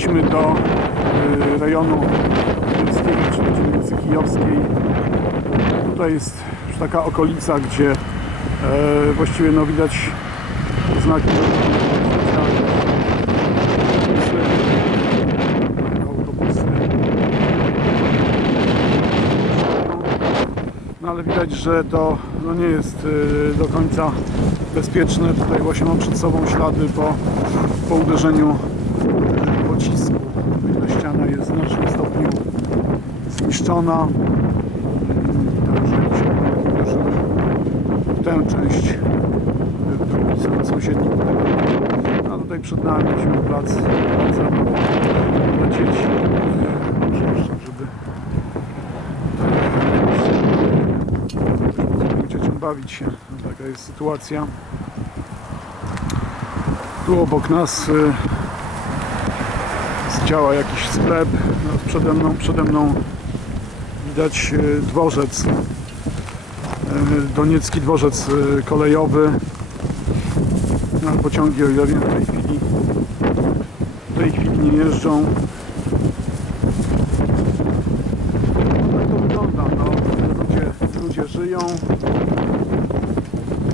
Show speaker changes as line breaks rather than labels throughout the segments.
Dotarliśmy do y, rejonu kijowskiego, czyli dzielnicy kijowskiej. Tutaj jest już taka okolica, gdzie e, właściwie no, widać znaki. No ale widać, że to no, nie jest y, do końca bezpieczne. Tutaj właśnie mam przed sobą ślady po, po uderzeniu pocisku. Ta ściana jest w znacznym stopniu zniszczona. Także w tę część y, drogi są- sąsiednich terenów. A tutaj przed nami musimy plac, plac dla dzieci. Jeszcze, żeby dzieciom bawić się. No, taka jest sytuacja. Tu obok nas działa jakiś sklep. No, przede, mną, przede mną widać y, dworzec. Y, Doniecki dworzec y, kolejowy. No, pociągi o ile wiem w tej chwili w tej chwili nie jeżdżą. Tak to wygląda. No, ludzie, ludzie żyją,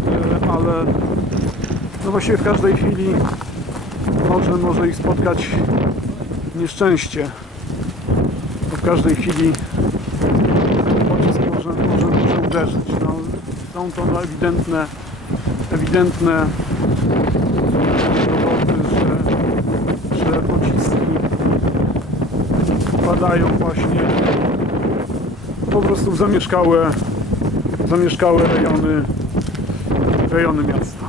e, ale no właściwie w każdej chwili może, może ich spotkać nieszczęście. Bo w każdej chwili pocisk może, może, może uderzyć. No, są to no, ewidentne, ewidentne dowody, że, że pociski wpadają właśnie po prostu w zamieszkałe, zamieszkałe rejony, rejony miasta.